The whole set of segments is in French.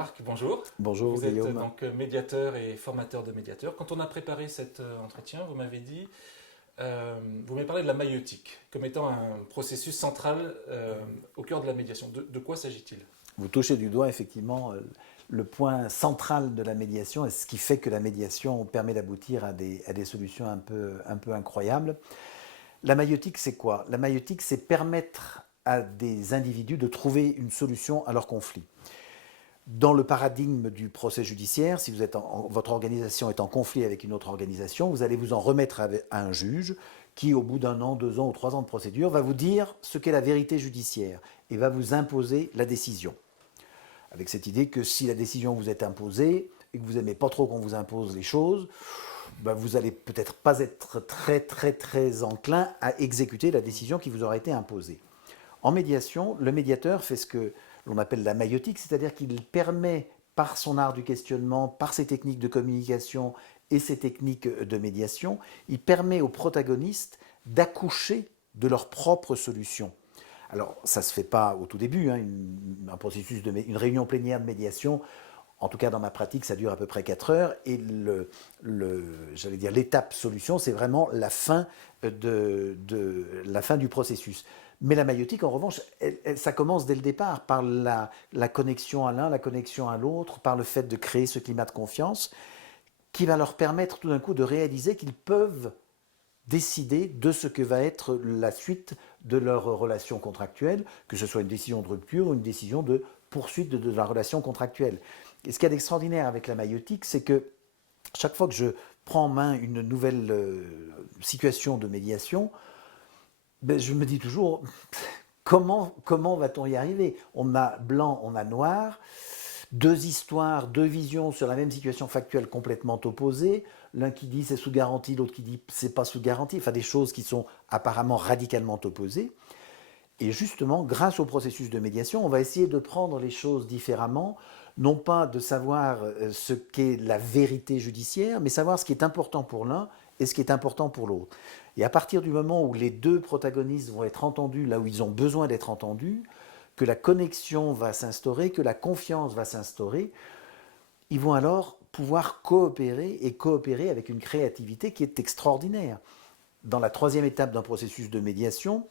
Jean-Marc, bonjour. Bonjour Vous êtes Guillaume. donc médiateur et formateur de médiateurs. Quand on a préparé cet entretien, vous m'avez parlé de la maïeutique comme étant un processus central au cœur de la médiation. De quoi s'agit-il? Vous touchez du doigt effectivement le point central de la médiation et ce qui fait que la médiation permet d'aboutir à des solutions un peu incroyables. La maïeutique, c'est quoi? La maïeutique, c'est permettre à des individus de trouver une solution à leur conflit. Dans le paradigme du procès judiciaire, si votre organisation est en conflit avec une autre organisation, vous allez vous en remettre à un juge qui, au bout d'un an, 2 ans ou 3 ans de procédure, va vous dire ce qu'est la vérité judiciaire et va vous imposer la décision. Avec cette idée que si la décision vous est imposée et que vous n'aimez pas trop qu'on vous impose les choses, vous allez peut-être pas être très enclin à exécuter la décision qui vous aura été imposée. En médiation, le médiateur fait ce que l'on appelle la maïeutique, c'est-à-dire qu'il permet, par son art du questionnement, par ses techniques de communication et ses techniques de médiation, il permet aux protagonistes d'accoucher de leur propre solution. Alors, ça ne se fait pas au tout début, un processus une réunion plénière de médiation, en tout cas dans ma pratique, ça dure à peu près 4 heures, et l'étape solution, c'est vraiment la fin du processus. Mais la maïeutique, en revanche, ça commence dès le départ par la connexion à l'un, la connexion à l'autre, par le fait de créer ce climat de confiance qui va leur permettre tout d'un coup de réaliser qu'ils peuvent décider de ce que va être la suite de leur relation contractuelle, que ce soit une décision de rupture ou une décision de poursuite de la relation contractuelle. Et ce qu'il y a d'extraordinaire avec la maïeutique, c'est que chaque fois que je prends en main une nouvelle situation de médiation, je me dis toujours, comment va-t-on y arriver? On a blanc, on a noir, 2 histoires, 2 visions sur la même situation factuelle complètement opposées, l'un qui dit c'est sous garantie, l'autre qui dit c'est pas sous garantie, enfin des choses qui sont apparemment radicalement opposées. Et justement, grâce au processus de médiation, on va essayer de prendre les choses différemment, non pas de savoir ce qu'est la vérité judiciaire, mais savoir ce qui est important pour l'un et ce qui est important pour l'autre. Et à partir du moment où les 2 protagonistes vont être entendus là où ils ont besoin d'être entendus, que la connexion va s'instaurer, que la confiance va s'instaurer, ils vont alors pouvoir coopérer avec une créativité qui est extraordinaire. Dans la 3e étape d'un processus de médiation,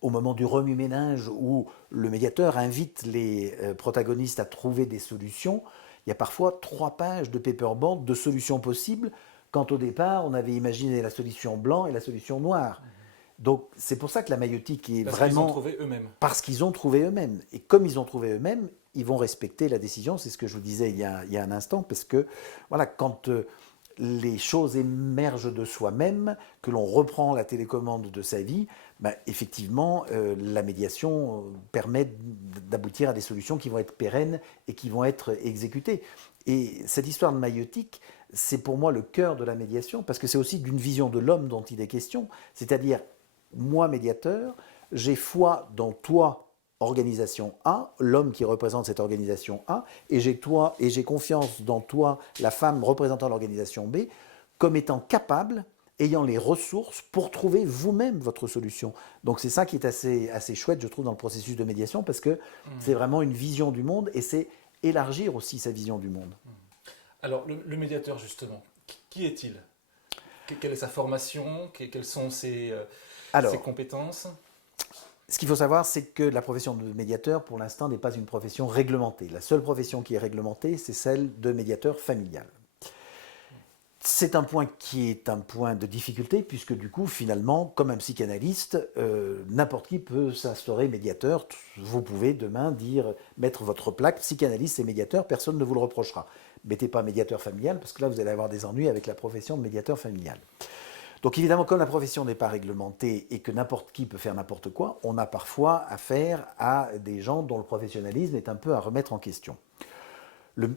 au moment du remue-ménage où le médiateur invite les protagonistes à trouver des solutions, il y a parfois 3 pages de paperboard de solutions possibles, quand au départ on avait imaginé la solution blanc et la solution noire. Donc c'est pour ça que la maïeutique est Parce vraiment... qu'ils ont trouvé eux-mêmes. Parce qu'ils ont trouvé eux-mêmes. Et comme ils ont trouvé eux-mêmes, ils vont respecter la décision. C'est ce que je vous disais il y a un instant, parce que voilà, quand les choses émergent de soi-même, que l'on reprend la télécommande de sa vie, effectivement, la médiation permet d'aboutir à des solutions qui vont être pérennes et qui vont être exécutées. Et cette histoire de maïeutique, c'est pour moi le cœur de la médiation, parce que c'est aussi d'une vision de l'homme dont il est question, c'est-à-dire, moi, médiateur, j'ai foi dans toi, organisation A, l'homme qui représente cette organisation A, et j'ai confiance dans toi, la femme représentant l'organisation B, comme étant capable, ayant les ressources pour trouver vous-même votre solution. Donc c'est ça qui est assez chouette, je trouve, dans le processus de médiation, parce que c'est vraiment une vision du monde, et c'est élargir aussi sa vision du monde. Alors, le médiateur, justement, qui est-il? Quelle est sa formation? Quelles sont ses compétences? Ce qu'il faut savoir, c'est que la profession de médiateur, pour l'instant, n'est pas une profession réglementée. La seule profession qui est réglementée, c'est celle de médiateur familial. C'est un point qui est un point de difficulté, puisque du coup, finalement, comme un psychanalyste, n'importe qui peut s'instaurer médiateur. Vous pouvez demain mettre votre plaque psychanalyste et médiateur, personne ne vous le reprochera. Mettez pas médiateur familial, parce que là, vous allez avoir des ennuis avec la profession de médiateur familial. Donc évidemment, comme la profession n'est pas réglementée et que n'importe qui peut faire n'importe quoi, on a parfois affaire à des gens dont le professionnalisme est un peu à remettre en question.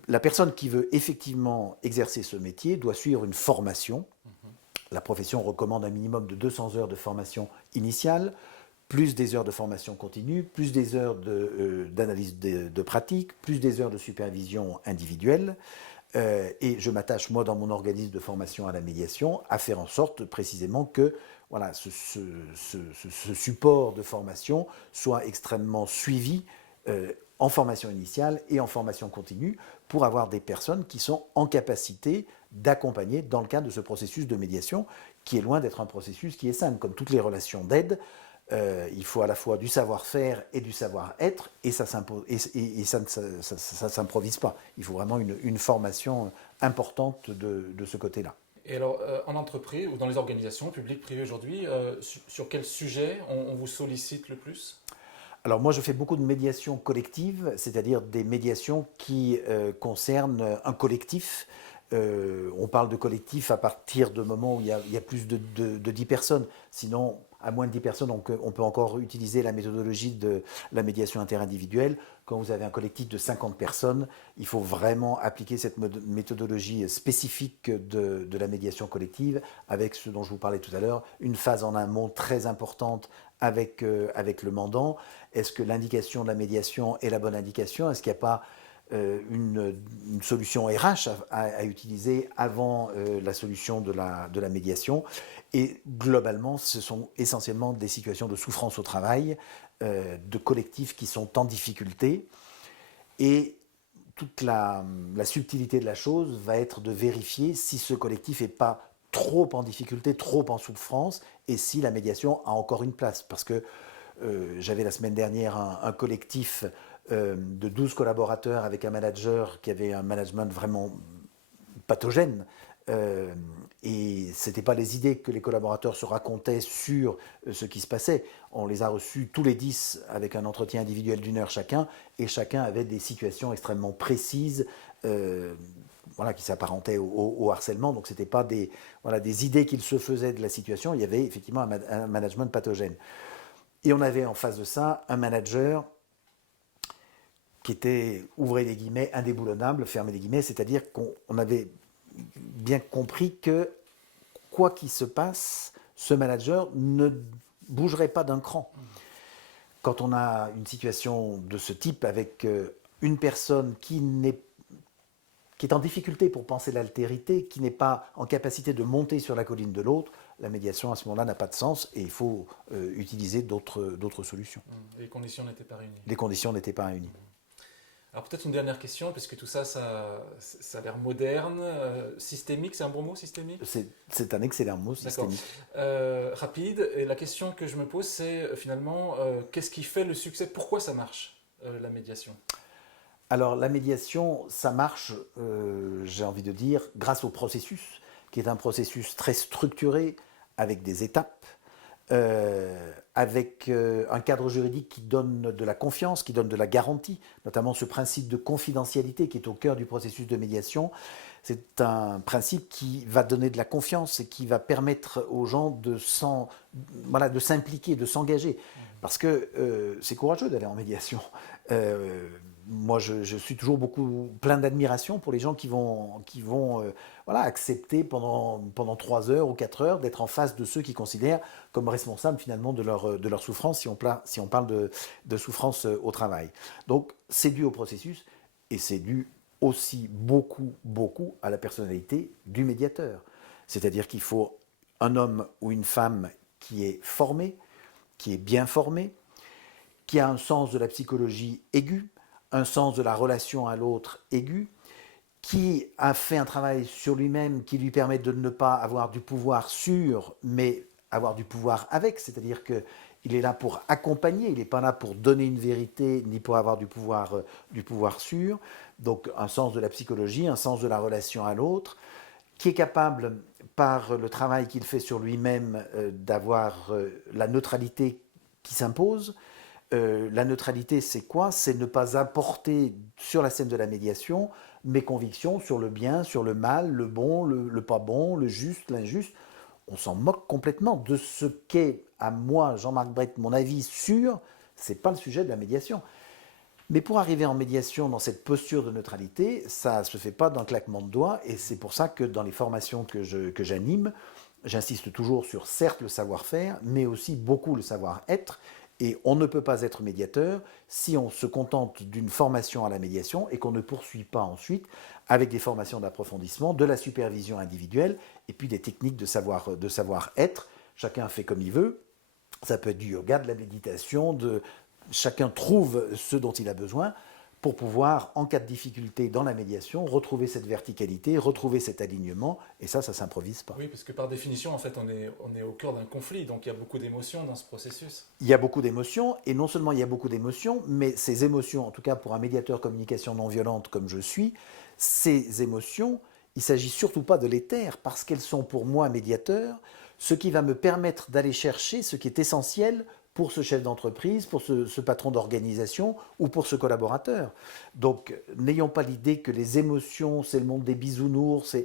La personne qui veut effectivement exercer ce métier doit suivre une formation. La profession recommande un minimum de 200 heures de formation initiale, plus des heures de formation continue, plus des heures d'analyse de pratique, plus des heures de supervision individuelle. Et je m'attache, moi, dans mon organisme de formation à la médiation, à faire en sorte précisément que voilà, ce support de formation soit extrêmement suivi en formation initiale et en formation continue pour avoir des personnes qui sont en capacité d'accompagner dans le cadre de ce processus de médiation qui est loin d'être un processus qui est simple. Comme toutes les relations d'aide, il faut à la fois du savoir-faire et du savoir-être et ça ne s'improvise pas. Il faut vraiment une formation importante de ce côté-là. Et alors, en entreprise ou dans les organisations publiques, privées aujourd'hui, sur quel sujet on vous sollicite le plus? Alors moi, je fais beaucoup de médiation collective, c'est-à-dire des médiations qui concernent un collectif. On parle de collectif à partir de moments où il y a plus de 10 personnes. Sinon, à moins de 10 personnes, on peut encore utiliser la méthodologie de la médiation interindividuelle. Quand vous avez un collectif de 50 personnes, il faut vraiment appliquer cette méthodologie spécifique de la médiation collective, avec ce dont je vous parlais tout à l'heure, une phase en amont très importante avec le mandant. Est-ce que l'indication de la médiation est la bonne indication? Est-ce qu'il n'y a pas une solution RH à utiliser avant la solution de la médiation? Et globalement, ce sont essentiellement des situations de souffrance au travail, de collectifs qui sont en difficulté. Et toute la subtilité de la chose va être de vérifier si ce collectif n'est pas trop en difficulté, trop en souffrance, et si la médiation a encore une place. Parce que j'avais la semaine dernière un collectif de 12 collaborateurs avec un manager qui avait un management vraiment pathogène. Et ce n'étaient pas les idées que les collaborateurs se racontaient sur ce qui se passait. On les a reçus tous les 10 avec un entretien individuel d'1 heure chacun, et chacun avait des situations extrêmement précises qui s'apparentaient au harcèlement. Donc ce n'étaient pas des idées qu'ils se faisaient de la situation, il y avait effectivement un management pathogène. Et on avait en face de ça un manager qui était, ouvrez les guillemets, indéboulonnable, fermez les guillemets, c'est-à-dire qu'on avait bien compris que, quoi qu'il se passe, ce manager ne bougerait pas d'un cran. Quand on a une situation de ce type avec une personne qui est en difficulté pour penser l'altérité, qui n'est pas en capacité de monter sur la colline de l'autre, la médiation à ce moment-là n'a pas de sens et il faut utiliser d'autres solutions. Les conditions n'étaient pas réunies. Les conditions n'étaient pas réunies. Alors peut-être une dernière question, parce que tout ça, ça a l'air moderne. Systémique, c'est un bon mot, systémique? C'est un excellent mot, systémique. Rapide, et la question que je me pose, c'est finalement, qu'est-ce qui fait le succès? Pourquoi ça marche, la médiation? Alors la médiation, ça marche, j'ai envie de dire, grâce au processus, qui est un processus très structuré, avec des étapes, avec un cadre juridique qui donne de la confiance, qui donne de la garantie, notamment ce principe de confidentialité qui est au cœur du processus de médiation. C'est un principe qui va donner de la confiance et qui va permettre aux gens de s'impliquer, de s'engager. Parce que c'est courageux d'aller en médiation. Moi, je suis toujours plein d'admiration pour les gens qui vont accepter pendant 3 heures ou 4 heures d'être en face de ceux qui considèrent comme responsables finalement de leur souffrance, si on parle de souffrance au travail. Donc, c'est dû au processus et c'est dû aussi beaucoup à la personnalité du médiateur. C'est-à-dire qu'il faut un homme ou une femme qui est formé, qui est bien formé, qui a un sens de la psychologie aigu, un sens de la relation à l'autre aigu, qui a fait un travail sur lui-même qui lui permet de ne pas avoir du pouvoir sur, mais avoir du pouvoir avec, c'est-à-dire qu'il est là pour accompagner, il n'est pas là pour donner une vérité, ni pour avoir du pouvoir sur. Donc un sens de la psychologie, un sens de la relation à l'autre, qui est capable, par le travail qu'il fait sur lui-même, d'avoir la neutralité qui s'impose. La neutralité, c'est quoi? C'est ne pas apporter sur la scène de la médiation mes convictions sur le bien, sur le mal, le bon, le pas bon, le juste, l'injuste. On s'en moque complètement de ce qu'est, à moi, Jean-Marc Brett, mon avis sur, c'est pas le sujet de la médiation. Mais pour arriver en médiation dans cette posture de neutralité, ça ne se fait pas d'un claquement de doigts, et c'est pour ça que dans les formations que j'anime, j'insiste toujours sur, certes, le savoir-faire, mais aussi beaucoup le savoir-être. Et on ne peut pas être médiateur si on se contente d'une formation à la médiation et qu'on ne poursuit pas ensuite avec des formations d'approfondissement, de la supervision individuelle et puis des techniques de savoir-être. Chacun fait comme il veut. Ça peut être du yoga, de la méditation, chacun trouve ce dont il a besoin pour pouvoir, en cas de difficulté dans la médiation, retrouver cette verticalité, retrouver cet alignement, et ça s'improvise pas. Oui, parce que par définition, en fait, on est au cœur d'un conflit, donc il y a beaucoup d'émotions dans ce processus. Il y a beaucoup d'émotions, et non seulement il y a beaucoup d'émotions, mais ces émotions, en tout cas pour un médiateur communication non violente comme je suis, ces émotions, il ne s'agit surtout pas de les taire, parce qu'elles sont pour moi, médiateur, ce qui va me permettre d'aller chercher ce qui est essentiel pour ce chef d'entreprise, pour ce patron d'organisation ou pour ce collaborateur. Donc, n'ayons pas l'idée que les émotions, c'est le monde des bisounours.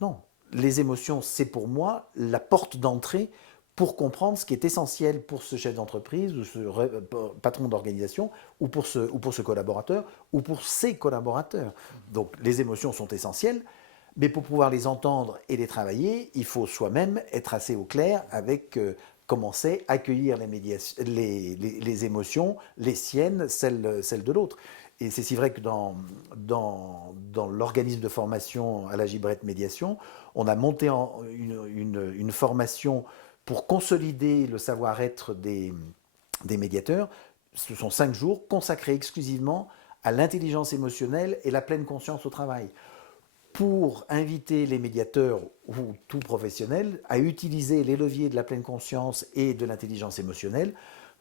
Non, les émotions, c'est pour moi la porte d'entrée pour comprendre ce qui est essentiel pour ce chef d'entreprise ou ce patron d'organisation ou pour ce collaborateur ou pour ses collaborateurs. Donc, les émotions sont essentielles. Mais pour pouvoir les entendre et les travailler, il faut soi-même être assez au clair avec comment c'est accueillir les émotions, les siennes, celles de l'autre. Et c'est si vrai que dans l'organisme de formation à la Gibrette Médiation, on a monté une formation pour consolider le savoir-être des médiateurs. Ce sont 5 jours consacrés exclusivement à l'intelligence émotionnelle et la pleine conscience au travail, pour inviter les médiateurs ou tout professionnel à utiliser les leviers de la pleine conscience et de l'intelligence émotionnelle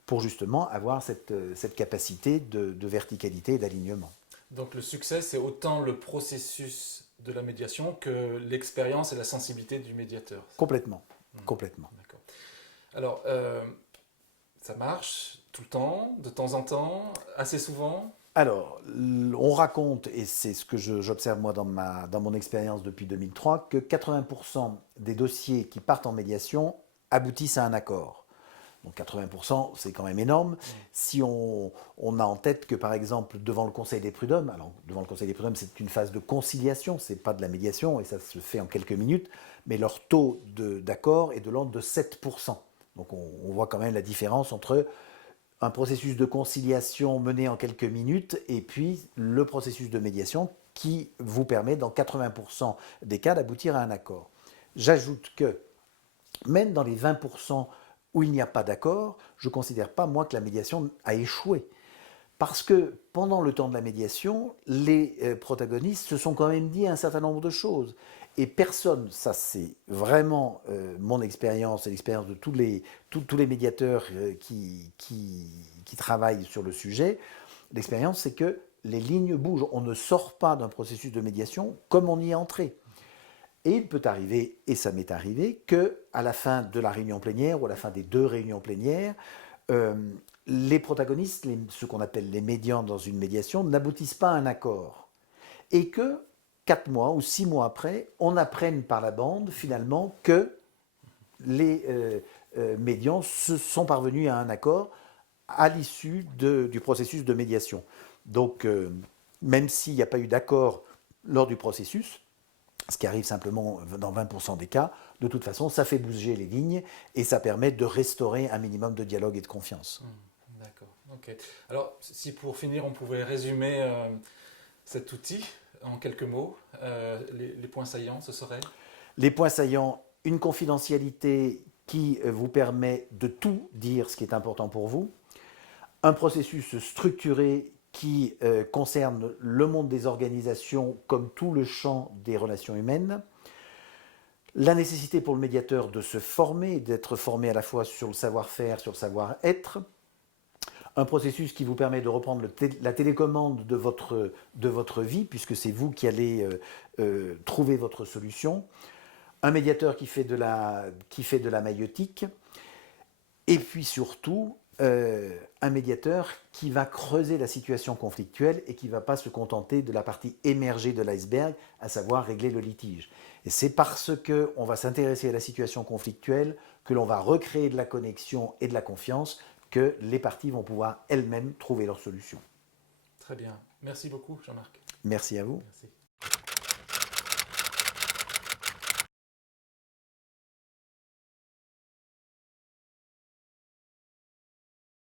pour justement avoir cette capacité de verticalité et d'alignement. Donc le succès, c'est autant le processus de la médiation que l'expérience et la sensibilité du médiateur. Complètement, complètement. D'accord. Alors, ça marche tout le temps, de temps en temps, assez souvent? Alors, on raconte, et c'est ce que j'observe moi dans mon expérience depuis 2003, que 80% des dossiers qui partent en médiation aboutissent à un accord. Donc 80%, c'est quand même énorme. Si on a en tête que, par exemple, devant le Conseil des prud'hommes, alors devant le Conseil des prud'hommes, c'est une phase de conciliation, c'est pas de la médiation, et ça se fait en quelques minutes, mais leur taux d'accord est de l'ordre de 7%. Donc on voit quand même la différence entre un processus de conciliation mené en quelques minutes et puis le processus de médiation qui vous permet, dans 80% des cas, d'aboutir à un accord. J'ajoute que, même dans les 20% où il n'y a pas d'accord, je ne considère pas, moi, que la médiation a échoué. Parce que pendant le temps de la médiation, les protagonistes se sont quand même dit un certain nombre de choses. Et personne, ça c'est vraiment mon expérience et l'expérience de tous les médiateurs qui travaillent sur le sujet, l'expérience c'est que les lignes bougent. On ne sort pas d'un processus de médiation comme on y est entré. Et il peut arriver, et ça m'est arrivé, qu'à la fin de la réunion plénière ou à la fin des 2 réunions plénières, les protagonistes, ce qu'on appelle les médians dans une médiation, n'aboutissent pas à un accord. Et que 4 mois ou 6 mois après, on apprenne par la bande finalement que les médians se sont parvenus à un accord à l'issue du processus de médiation. Donc, même s'il n'y a pas eu d'accord lors du processus, ce qui arrive simplement dans 20% des cas, de toute façon, ça fait bouger les lignes et ça permet de restaurer un minimum de dialogue et de confiance. D'accord, ok. Alors, si pour finir, on pouvait résumer cet outil en quelques mots, les points saillants, ce serait? Les points saillants, une confidentialité qui vous permet de tout dire ce qui est important pour vous, un processus structuré qui concerne le monde des organisations comme tout le champ des relations humaines, la nécessité pour le médiateur de se former, d'être formé à la fois sur le savoir-faire, sur le savoir-être, un processus qui vous permet de reprendre la télécommande de votre vie, puisque c'est vous qui allez trouver votre solution, un médiateur qui fait de la maïeutique, et puis surtout, un médiateur qui va creuser la situation conflictuelle et qui ne va pas se contenter de la partie émergée de l'iceberg, à savoir régler le litige. Et c'est parce qu'on va s'intéresser à la situation conflictuelle que l'on va recréer de la connexion et de la confiance, que les parties vont pouvoir elles-mêmes trouver leur solution. Très bien. Merci beaucoup, Jean-Marc. Merci à vous. Merci.